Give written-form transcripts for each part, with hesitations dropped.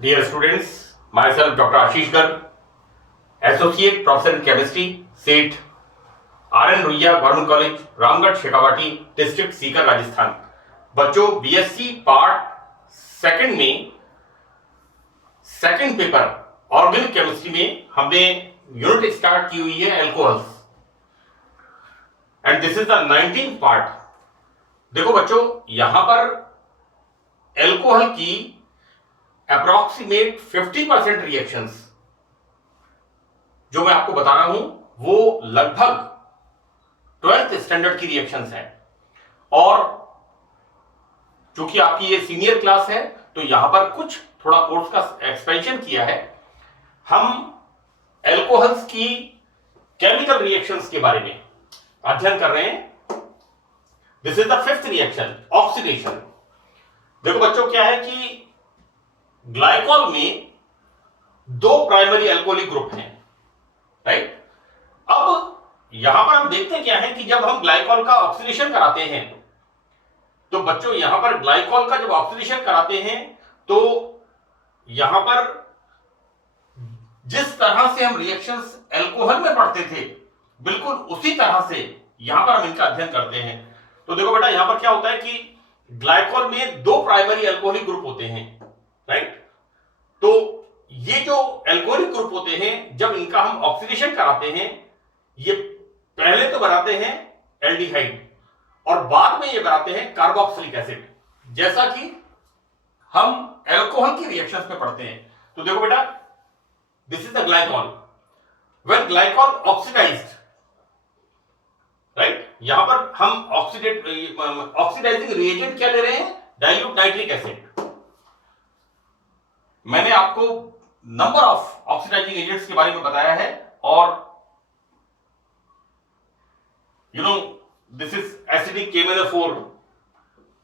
Dear students, myself Dr. Ashish Garg, Associate Professor in Chemistry, SET, RN Ruia government college, Ramgarh Shekhawati, district Sikar, Rajasthan. बच्चों, BSc part second में second paper organic chemistry में हमने unit start की हुई है alcohols, and this is the 19th part. देखो बच्चों, यहां पर एल्कोहल की अप्रोक्सीमेट 50% रिएक्शंस जो मैं आपको बता रहा हूं वो लगभग 12th स्टैंडर्ड की रिएक्शंस हैं। और चूंकि आपकी ये सीनियर क्लास है तो यहां पर कुछ थोड़ा कोर्स का एक्सपेंशन किया है। हम एल्कोहल्स की केमिकल रिएक्शंस के बारे में अध्ययन कर रहे हैं। This is the 5th reaction, oxidation. देखो बच्चों, क्या है कि ग्लाइकॉल में 2 प्राइमरी एल्कोहलिक ग्रुप हैं, राइट। अब यहां पर हम देखते क्या है कि जब हम ग्लाइकॉल का ऑक्सीडेशन कराते हैं तो बच्चों यहां पर ग्लाइकॉल का जब ऑक्सीडेशन कराते हैं तो यहां पर जिस तरह से हम रिएक्शंस एल्कोहल में पढ़ते थे बिल्कुल उसी तरह से यहां पर हम इनका अध्ययन करते हैं। तो देखो बेटा, यहां पर क्या होता है कि ग्लाइकॉल में 2 प्राइमरी एल्कोहलिक ग्रुप होते हैं, राइट। तो ये जो एल्कोहलिक ग्रुप होते हैं जब इनका हम ऑक्सीडेशन कराते हैं ये पहले तो बनाते हैं एल्डिहाइड और बाद में ये बनाते हैं कार्बोक्सिलिक एसिड, जैसा कि हम एल्कोहल की रिएक्शंस में पढ़ते हैं। तो देखो बेटा, this is the glycol. When glycol oxidized, right, यहां पर हम ऑक्सीडाइजिंग रिएजेंट क्या ले रहे हैं? Dilute nitric acid. मैंने आपको नंबर ऑफ ऑक्सीडाइजिंग एजेंट्स के बारे में बताया है और you know this is acidic KMnO4,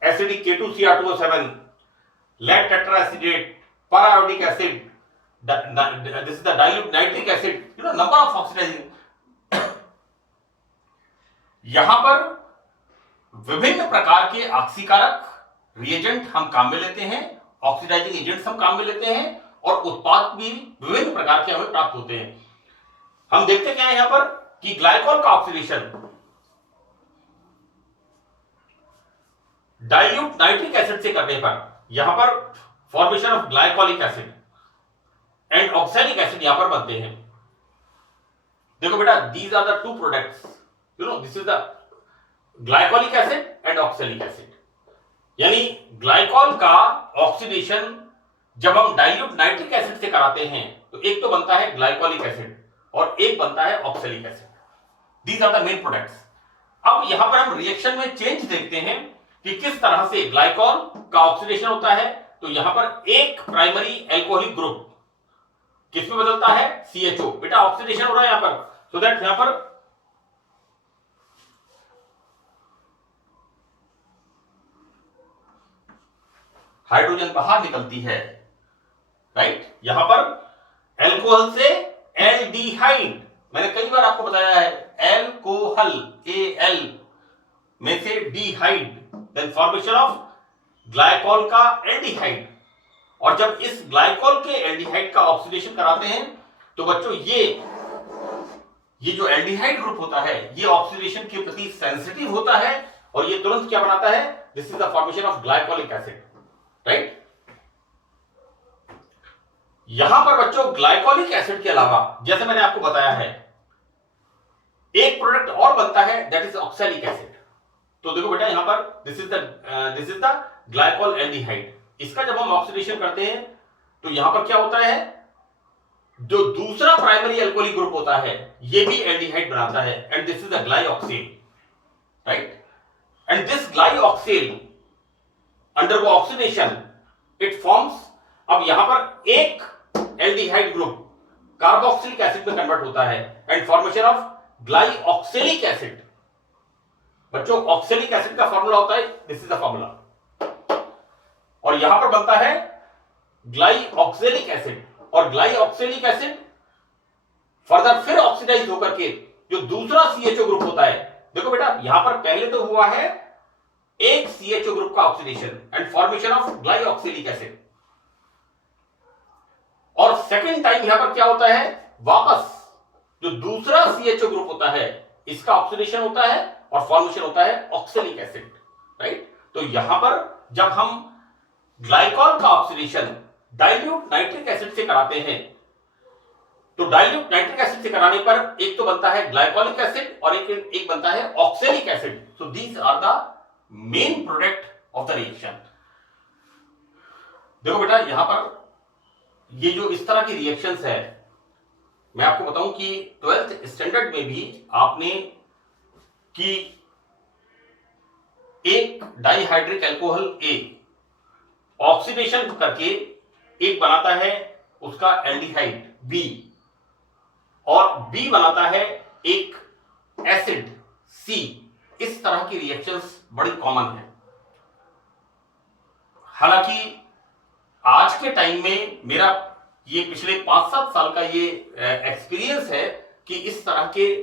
acidic K2Cr2O7, lead tetraacetate, periodic acid, this is the dilute nitric acid, number of oxidising. यहां पर विभिन्न प्रकार के ऑक्सीकारक रिएजेंट हम काम में लेते हैं, ऑक्सीडाइजिंग एजेंट्स हम काम में लेते हैं और उत्पाद भी विभिन्न प्रकार के हमें प्राप्त होते हैं। हम देखते क्या है यहां पर कि ग्लाइकॉल का ऑक्सीडेशन डाइल्यूट नाइट्रिक एसिड से करने पर यहां पर formation of glycolic acid and oxalic acid यहां पर बनते हैं। देखो बेटा, these are the 2 products, this is the glycolic acid and oxalic acid. यानी ग्लाइकॉल का ऑक्सीडेशन जब हम डाइल्यूट नाइट्रिक एसिड से कराते हैं तो एक तो बनता है ग्लाइकोलिक एसिड और एक बनता है oxalic acid. These are the main products. अब यहां पर हम रिएक्शन में चेंज देखते हैं कि किस तरह से ग्लाइकॉल का ऑक्सीडेशन होता है। तो यहां पर एक प्राइमरी एल्कोहलिक ग्रुप किसमें बदलता है? CHO। बेटा, ऑक्सीडेशन हो रहा है यहां पर, सो दैट यहां पर हाइड्रोजन बाहर निकलती है, राइट। यहां पर एल्कोहल से एल्डिहाइड, मैंने कई बार आपको बताया है, एल्कोहल Al में से डिहाइड, देन फॉर्मेशन ऑफ ग्लाइकॉल का एल्डिहाइड। और जब इस ग्लाइकॉल के एल्डिहाइड का ऑक्सीडेशन कराते हैं तो बच्चों ये जो एल्डिहाइड ग्रुप होता है ये ऑक्सीडेशन के प्रति सेंसिटिव होता है और ये तुरंत क्या बनाता है? This is the formation of glycolic acid, right. यहां पर बच्चों ग्लाइकोलिक एसिड के अलावा जैसे मैंने आपको बताया है एक प्रोडक्ट और बनता है, दैट इज ऑक्सैलिक एसिड। तो देखो बेटा, यहां पर this is the glycol aldehyde. इसका जब हम ऑक्सीडेशन करते हैं तो यहां पर क्या होता है? जो दूसरा प्राइमरी एल्कोहलिक ग्रुप होता है ये भी एल्डिहाइड बनाता है and this is the glyoxal, right. And this glyoxal undergo oxidation, it forms, अब यहां पर एक एल्डिहाइड ग्रुप कार्बोक्सिलिक एसिड में कन्वर्ट होता है and formation of glyoxylic acid. बच्चों, ऑक्सेलिक एसिड का फॉर्मूला होता है, दिस इज द फॉर्मूला, और यहां पर बनता है ग्लाइऑक्सेलिक एसिड और ग्लाइऑक्सेलिक एसिड फर्दर फिर ऑक्सीडाइज होकर के जो दूसरा CHO ग्रुप होता है। देखो बेटा, यहां पर पहले तो हुआ है एक CHO ग्रुप का oxidation and formation of glyoxylic acid, और सेकेंड टाइम यहां पर क्या होता है, वापस जो दूसरा CHO ग्रुप होता है इसका ऑक्सीडेशन होता है और फॉर्मेशन होता है ऑक्सैलिक एसिड, राइट। तो यहां पर जब हम ग्लाइकॉल का ऑक्सीडेशन डाइल्यूट नाइट्रिक एसिड से कराते हैं, तो डाइल्यूट नाइट्रिक एसिड से कराने पर एक तो बनता है ग्लाइकोलिक एसिड और एक बनता है oxalic acid. So these are the main product of the reaction. देखो बेटा, यहां पर ये जो इस तरह की रिएक्शंस है, मैं आपको बताऊं कि 12th स्टैंडर्ड में भी आपने कि एक डाइहाइड्रिक अल्कोहल A ऑक्सीडेशन करके एक बनाता है उसका एल्डिहाइड B, और B बनाता है एक एसिड C। इस तरह की रिएक्शंस बड़ी कॉमन है। हालांकि आज के टाइम में मेरा ये पिछले 5-7 साल का ये एक्सपीरियंस है कि इस तरह के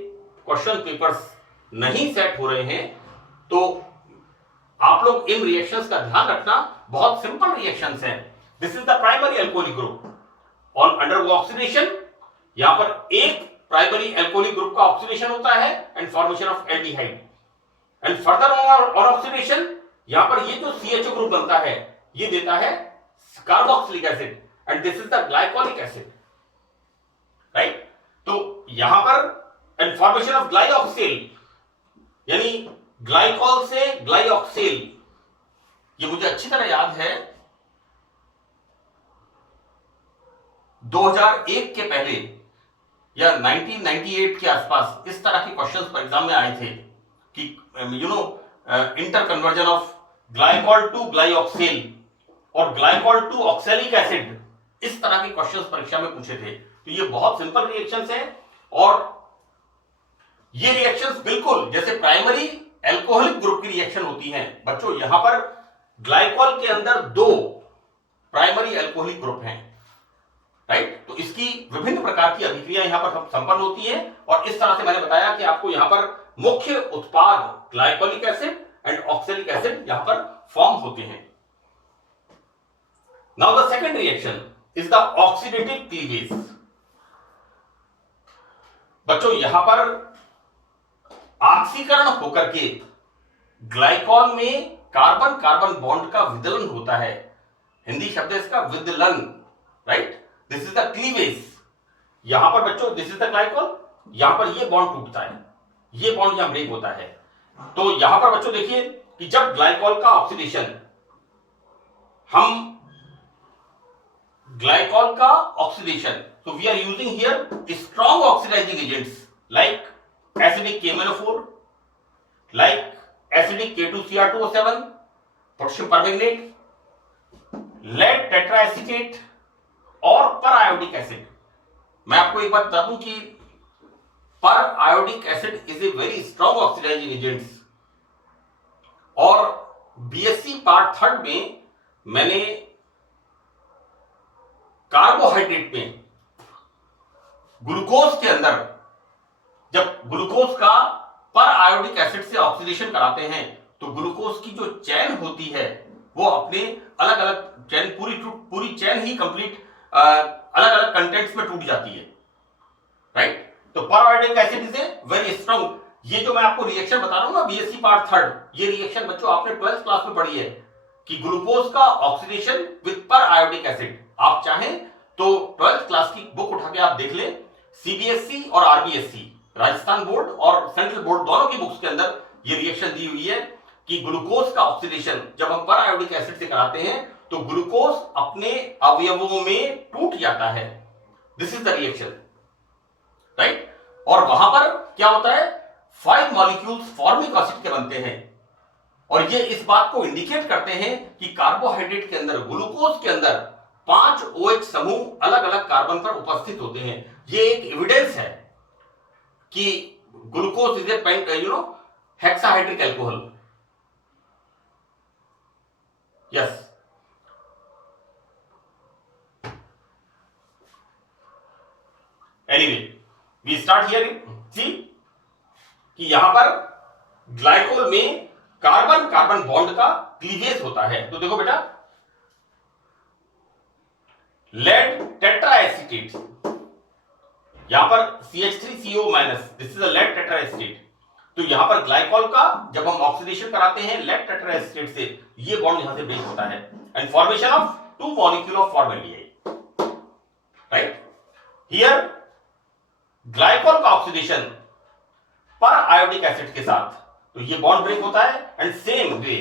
क्वेश्चन पेपर्स नहीं सेट हो रहे हैं। तो आप लोग इन रिएक्शंस का ध्यान रखना, बहुत सिंपल रिएक्शंस हैं। This is the primary alcoholic group on undergo oxidation. यहां पर एक प्राइमरी अल्कोहलिक ग्रुप का ऑक्सीडेशन होता है and formation of aldehyde, and further on oxidation यहां पर ये जो CHO ग्रुप बनता है ये देता है carboxylic acid, and this is the glycolic acid, right. तो यहां पर एंड फॉर्मेशन ऑफ ग्लाइऑक्सिल, यानी ग्लाइकॉल से ग्लाइऑक्सिल। ये मुझे अच्छी तरह याद है 2001 के पहले या 1998 के आसपास इस तरह के क्वेश्चंस पर एग्जाम में आए थे कि interconversion of glycol to glyoxal और ग्लाइकॉल टू ऑक्सैलिक एसिड, इस तरह के क्वेश्चंस परीक्षा में पूछे थे। तो ये बहुत सिंपल रिएक्शंस हैं, और ये रिएक्शंस बिल्कुल जैसे प्राइमरी अल्कोहलिक ग्रुप की रिएक्शन होती हैं। बच्चों, यहां पर ग्लाइकॉल के अंदर 2 प्राइमरी अल्कोहलिक ग्रुप हैं, राइट। तो इसकी विभिन्न प्रकार की अभिक्रिया यहां पर संपन्न होती है, और इस तरह से मैंने बताया कि आपको यहां पर मुख्य उत्पाद glycolic acid and oxalic acid यहां पर फॉर्म होते हैं। Now the second reaction is the oxidative cleavage. बच्चों, यहां पर ऑक्सीकरण होकर के ग्लाइकॉल में कार्बन कार्बन बॉन्ड का विदलन होता है। हिंदी शब्द है इसका विदलन, right. This is the cleavage. यहां पर बच्चों दिस इज द ग्लाइकॉल, यहां पर ये बॉन्ड टूटता है, ये बॉन्ड यहां ब्रेक होता है। तो यहां पर बच्चों देखिए कि जब ग्लाइकॉल का ऑक्सीडेशन, हम ग्लाइकॉल का oxidation, so we are using here strong oxidizing agents like acidic KMnO4, like acidic K2Cr2O7, potassium permanganate, lead tetraacetate और पर आयोडिक एसिड। मैं आपको एक बात बता दूं कि periodic acid is a very strong oxidising agent, और BSc पार्ट 3 में मैंने कार्बोहाइड्रेट में ग्लूकोज के अंदर जब ग्लूकोज का पर आयोडिक एसिड से ऑक्सीडेशन कराते हैं तो ग्लूकोज की जो चेन होती है वो अपने अलग अलग चेन, पूरी चेन ही कंप्लीट अलग अलग कंटेंट्स में टूट जाती है, राइट। तो पर iodic acid is a very strong. ये जो मैं आपको रिएक्शन बता रहा हूं ना, BSc पार्ट 3, ये रिएक्शन बच्चों आपने 12th क्लास में पढ़ी है कि ग्लूकोज का ऑक्सीडेशन विद पर आयोडिक एसिड। आप चाहें तो 12th क्लास की बुक उठा के आप देख लें, CBSE और RBSC, राजस्थान बोर्ड और सेंट्रल बोर्ड दोनों की बुक्स के अंदर ये रिएक्शन दी हुई है कि ग्लूकोज का ऑक्सीडेशन जब हम पर आयोडिक एसिड से कराते हैं तो ग्लूकोज अपने अवयवों में टूट जाता है। This is the reaction, right. और वहां पर क्या होता है, 5 मॉलिक्यूल्स फॉर्मिक एसिड के बनते हैं, और ये इस बात को इंडिकेट करते हैं कि कार्बोहाइड्रेट के अंदर, ग्लूकोज के अंदर 5 OH समूह अलग अलग कार्बन पर उपस्थित होते हैं। ये एक एविडेंस है कि glucose is a hexahydric alcohol. Yes, anyway we start here. See कि यहां पर ग्लाइकोल में कार्बन कार्बन बॉन्ड का क्लीवेज होता है। तो देखो बेटा, लेड टेट्राएसीटेट, यहां पर CH3CO minus, this is a lead tetraacetate. तो यहां पर ग्लाइकॉल का जब हम ऑक्सीडेशन कराते हैं लेड टेट्राएसीटेट से, ये बॉन्ड यहां से ब्रेक होता है and formation of 2 molecule of formaldehyde, right. Here glycol का ऑक्सीडेशन पर आयोडिक एसिड के साथ, तो ये बॉन्ड ब्रेक होता है and same way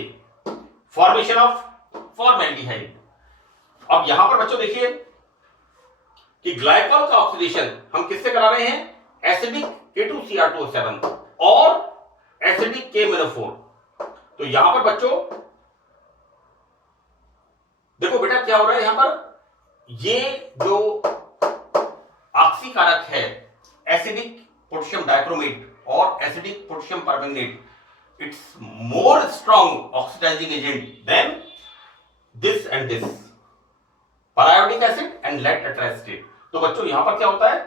formation of formaldehyde. अब यहां पर बच्चों देखिए कि ग्लाइकॉल का ऑक्सीडेशन हम किससे करा रहे हैं, एसिडिक K2Cr2O7 और एसिडिक K-MnO4। तो यहां पर बच्चों देखो बेटा क्या हो रहा है, यहां पर ये जो ऑक्सीकारक है एसिडिक पोटेशियम डाइक्रोमेट और acidic potassium permanganate, it's more strong oxidising agent than this and this, periodic acid and lead tetraacetate. तो बच्चों यहां पर क्या होता है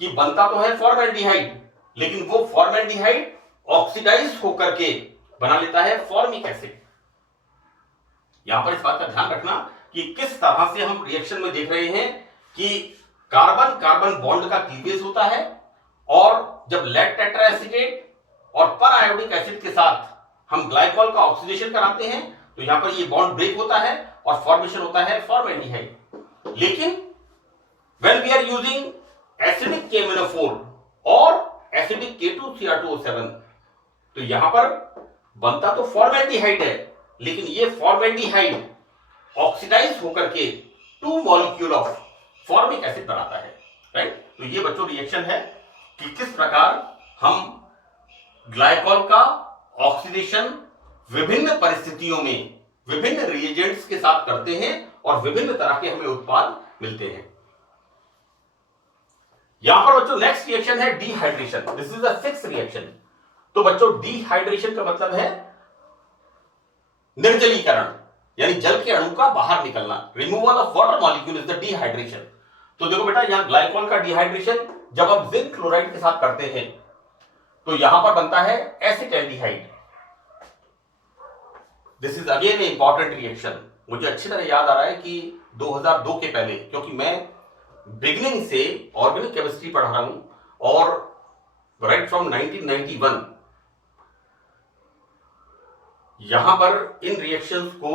कि बनता तो है फॉर्मेल्डिहाइड, लेकिन वो फॉर्मेल्डिहाइड ऑक्सीडाइज होकर के बना लेता है फॉर्मिक एसिड। यहां पर इस बात का ध्यान रखना कि किस तरह से हम रिएक्शन में देख रहे हैं कि कार्बन कार्बन बॉन्ड का क्लीवेज होता है, और जब लेड टेट्राएसीटेट और पर-आयोडिक एसिड के साथ हम ग्लाइकॉल का ऑक्सीडेशन कराते हैं तो यहां पर ये बॉन्ड ब्रेक होता है और फॉर्मेशन होता है फॉर्मेल्डिहाइड। लेकिन when we are using acidic K-MnO4 और acidic K2Cr2O7, तो यहां पर बनता तो फॉर्मेल्डिहाइड है, लेकिन ये फॉर्मेल्डिहाइड ऑक्सीडाइज होकर के 2 मॉलिक्यूल ऑफ फॉर्मिक एसिड बनाता है, राइट। तो ये बच्चों रिएक्शन है कि किस प्रकार हम ग्लाइकॉल का ऑक्सीडेशन विभिन्न परिस्थितियों में विभिन्न रिएजेंट्स के साथ करते हैं और विभिन्न तरह के हमें उत्पाद मिलते हैं। यहां पर बच्चों नेक्स्ट रिएक्शन है dehydration, this is a 6th reaction. तो बच्चों डिहाइड्रेशन का मतलब है निर्जलीकरण, यानी जल के अणु का बाहर निकलना, removal of water molecule is the dehydration. तो देखो बेटा यहां ग्लाइकॉल का डिहाइड्रेशन जब हम जिंक क्लोराइड के साथ करते हैं तो यहां पर बनता है acetaldehyde. This is again a important reaction. मुझे अच्छी तरह याद आ रहा है कि 2002 के पहले, क्योंकि मैं बिगिनिंग से ऑर्गेनिक केमिस्ट्री पढ़ा रहा हूं और राइट फ्रॉम 1991 यहां पर इन रिएक्शंस को,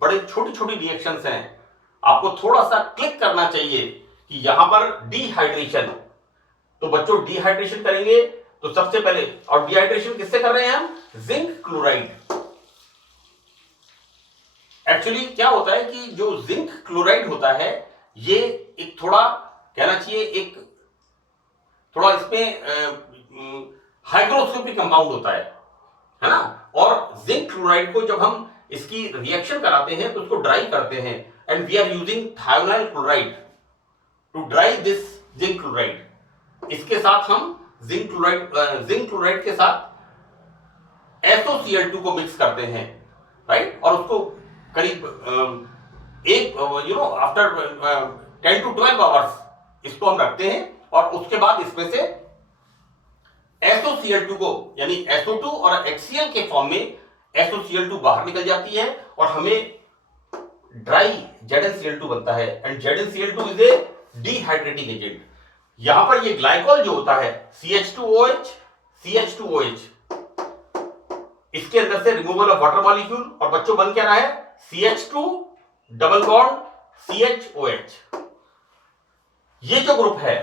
बड़े छोटी छोटी रिएक्शंस हैं, आपको थोड़ा सा क्लिक करना चाहिए कि यहां पर डिहाइड्रेशन। तो बच्चों डिहाइड्रेशन करेंगे तो सबसे पहले, और डिहाइड्रेशन किससे कर रहे हैं हम, जिंक क्लोराइड। एक्चुअली क्या होता है कि जो जिंक क्लोराइड होता है ये एक थोड़ा कहना चाहिए एक थोड़ा इसमें हाइग्रोस्कोपिक कंपाउंड होता है ना। और जिंक क्लोराइड को जब हम इसकी रिएक्शन कराते हैं तो उसको ड्राई करते हैं and we are using thionyl chloride to dry this zinc chloride. इसके साथ हम जिंक क्लोराइड के साथ SOCl2 को मिक्स करते हैं, राइट। और उसको करीब आफ्टर 10 to 12 आवर्स इसको हम रखते हैं और उसके बाद इसमें से SOCl2 को, यानी SO2 और HCl के फॉर्म में SOCl2 बाहर निकल जाती है और हमें ड्राई ZnCl2 बनता है and ZnCl2 is a dehydrating agent. यहां पर ये ग्लाइकॉल जो होता है CH2OH, इसके अंदर से रिमूवल ऑफ वाटर मॉलिक्यूल, और बच्चों बन क्या रहा है CH2 डबल बॉन्ड CHOH। ये जो ग्रुप है,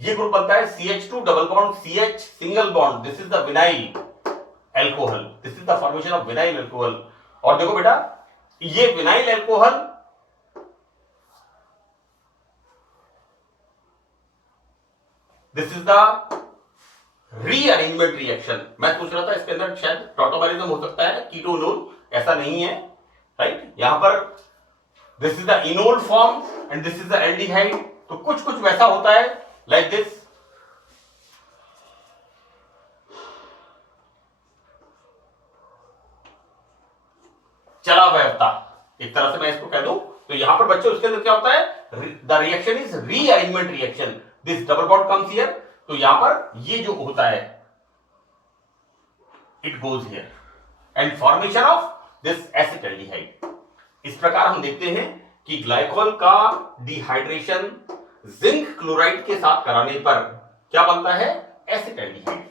ये ग्रुप बनता है CH2 double bond CH single bond, this is the vinyl alcohol, this is the formation of vinyl alcohol. और देखो बेटा ये vinyl alcohol this is the rearrangement reaction. मैं पूछ रहा था इसके अंदर शायद टॉटोमेरिज्म हो सकता है, कीटोनोल, ऐसा नहीं है, राइट। यहां पर this is the enol form and this is the aldehyde. तो कुछ कुछ वैसा होता है लाइक दिस। चलावयता, एक तरह से मैं इसको कह दूं तो यहां पर बच्चों उसके अंदर क्या होता है, the reaction is rearrangement reaction, this double bond comes here. तो यहां पर ये जो होता है it goes here and formation of this acetaldehyde. इस प्रकार हम देखते हैं कि ग्लाइकोल का डिहाइड्रेशन जिंक क्लोराइड के साथ कराने पर क्या बनता है, एसिटाल्डिहाइड।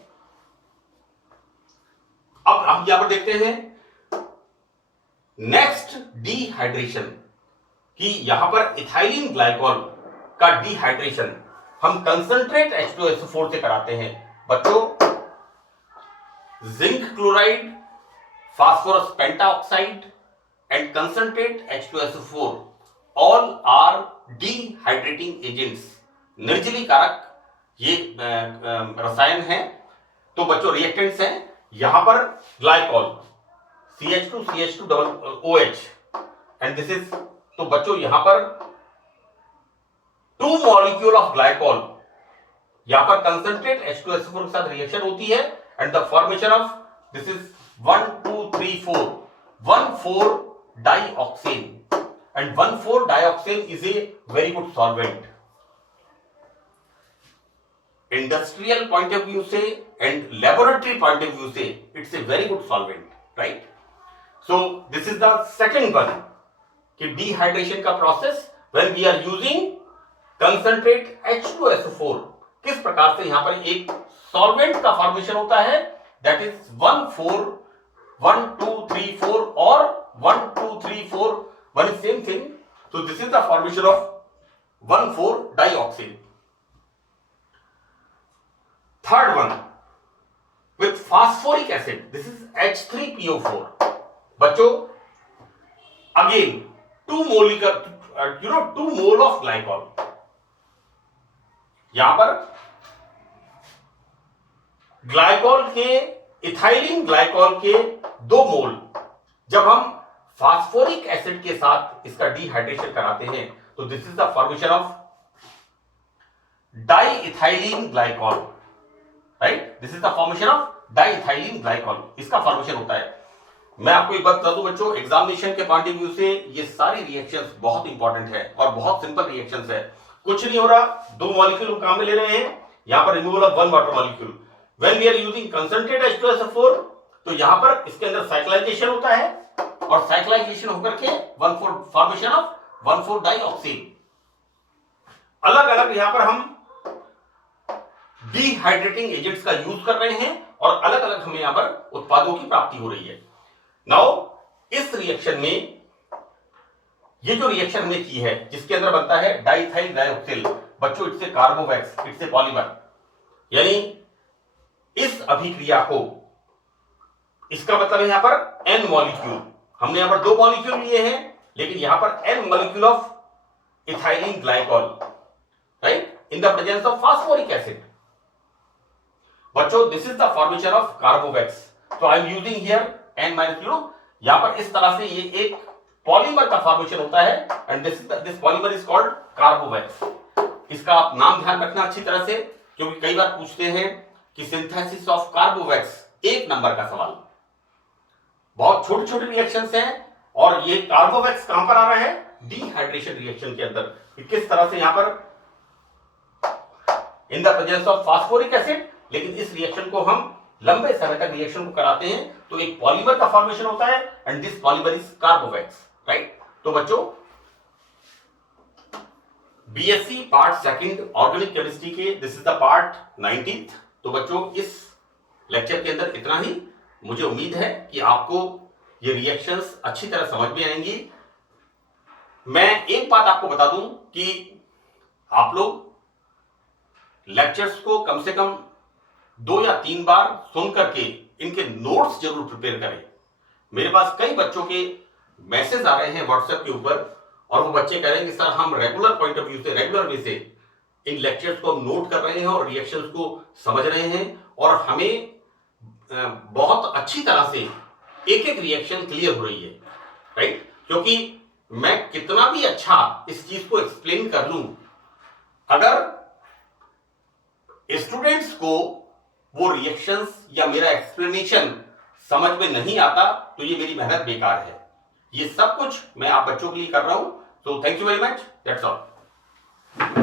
अब हम यहां पर देखते हैं नेक्स्ट डिहाइड्रेशन कि यहां पर इथाइलिन ग्लाइकोल का डिहाइड्रेशन हम कंसंट्रेट H2SO4 से कराते हैं। बच्चों, zinc chloride, phosphorus pentaoxide and concentrate H2SO4 all are dehydrating agents, निर्जली कारक ये रसायन हैं। तो बच्चों रिएक्टेंट्स हैं यहां पर glycol CH2CH2OH and this is, तो बच्चों यहां पर 2 मॉलिक्यूल ऑफ ग्लाइकोल यहां पर कंसंट्रेट H2SO4 के साथ रिएक्शन होती है and the formation of this is 1 2 3 4 1,4 dioxane and 1,4 dioxane is a very good solvent. Industrial point of view से and laboratory point of view से it's a very good solvent, right. So this is the second one कि dehydration का process when we are using concentrate H2SO4 किस प्रकार से यहां पर एक सॉल्वेंट का फॉर्मेशन होता है, दैट इज 1,4 1 2 3 4 और 1 2 3 4 one is same thing. So this is the formation of 1,4 dioxane. Third one with phosphoric acid, this is H3PO4. बच्चों again 2 molecular 2 mole of glycol, यहां पर ग्लाइकोल के इथाइलिन ग्लाइकोल के 2 मोल जब हम फास्फोरिक एसिड के साथ इसका डिहाइड्रेशन कराते हैं तो this is the formation of diethylene glycol, right. This is the formation of diethylene glycol, इसका फॉर्मेशन होता है। मैं आपको एक बात बता दूं बच्चों, एग्जामिनेशन के पॉइंट ऑफ व्यू से ये सारी रिएक्शंस बहुत इंपॉर्टेंट है और बहुत सिंपल रिएक्शंस है। कुछ नहीं हो रहा, 2 मॉलिक्यूल काम में ले रहे हैं, यहां पर removal of 1 water molecule. When we are using concentrate H2SO4 तो यहां पर इसके अंदर साइक्लाइजेशन होता है और साइक्लाइजेशन होकर के 1,4 फॉर्मेशन ऑफ 1,4 डाइऑक्सीन। अलग अलग यहां पर हम डिहाइड्रेटिंग एजेंट्स का यूज कर रहे हैं और अलग अलग हमें यहां पर उत्पादों की प्राप्ति हो रही है। नाउ इस रिएक्शन में ये जो रिएक्शन हमने की है जिसके अंदर बनता है डाइइथाइल डाइऑक्सिल, बच्चों it's a Corbevax, it's a polymer, यानी इस अभिक्रिया को, इसका मतलब है यहां पर n मॉलिक्यूल, हमने यहां पर 2 मॉलिक्यूल लिए हैं लेकिन यहां पर n molecule of ethylene glycol, right, in the presence of phosphoric acid. बच्चों this is the formation of Carbowax, तो I am using here n-, यहां पर इस तरह से ये एक पॉलीमर का फॉर्मेशन होता है and this polymer is called Corbevax. इसका आप नाम ध्यान रखना अच्छी तरह से, क्योंकि कई बार पूछते हैं कि सिंथेसिस ऑफ कार्बोवैक्स, 1 नंबर का सवाल। बहुत छोटे छोटे रिएक्शंस हैं और ये कार्बोवैक्स कहां पर आ रहा है, डिहाइड्रेशन रिएक्शन के अंदर। किस तरह से यहां पर इन the presence of phosphoric acid, लेकिन इस रिएक्शन को हम लंबे समय तक रिएक्शन को कराते हैं तो एक पॉलीमर का फॉर्मेशन होता है and this polymer is Corbevax, right. तो बच्चों बीएससी पार्ट 2 ऑर्गेनिक केमिस्ट्री के this is the part 19th। तो बच्चों इस लेक्चर के अंदर इतना ही। मुझे उम्मीद है कि आपको ये रिएक्शंस अच्छी तरह समझ में आएंगी। मैं एक बात आपको बता दूं कि आप लोग लेक्चर्स को कम से कम 2 या 3 बार सुन करके इनके नोट्स जरूर प्रिपेयर करें। मेरे पास कई बच्चों के मैसेज आ रहे हैं व्हाट्सएप के ऊपर और वो बच्चे कह रहे हैं कि सर हम रेगुलर पॉइंट ऑफ व्यू से, रेगुलर वे से इन लेक्चर्स को हम नोट कर रहे हैं और रिएक्शंस को समझ रहे हैं और हमें बहुत अच्छी तरह से एक एक रिएक्शन क्लियर हो रही है, राइट। क्योंकि मैं कितना भी अच्छा इस चीज को एक्सप्लेन कर लूं, अगर स्टूडेंट्स को वो रिएक्शंस या मेरा एक्सप्लेनेशन समझ में नहीं आता तो ये मेरी मेहनत बेकार है। ये सब कुछ मैं आप बच्चों के लिए कर रहा हूं। So thank you very much, that's all.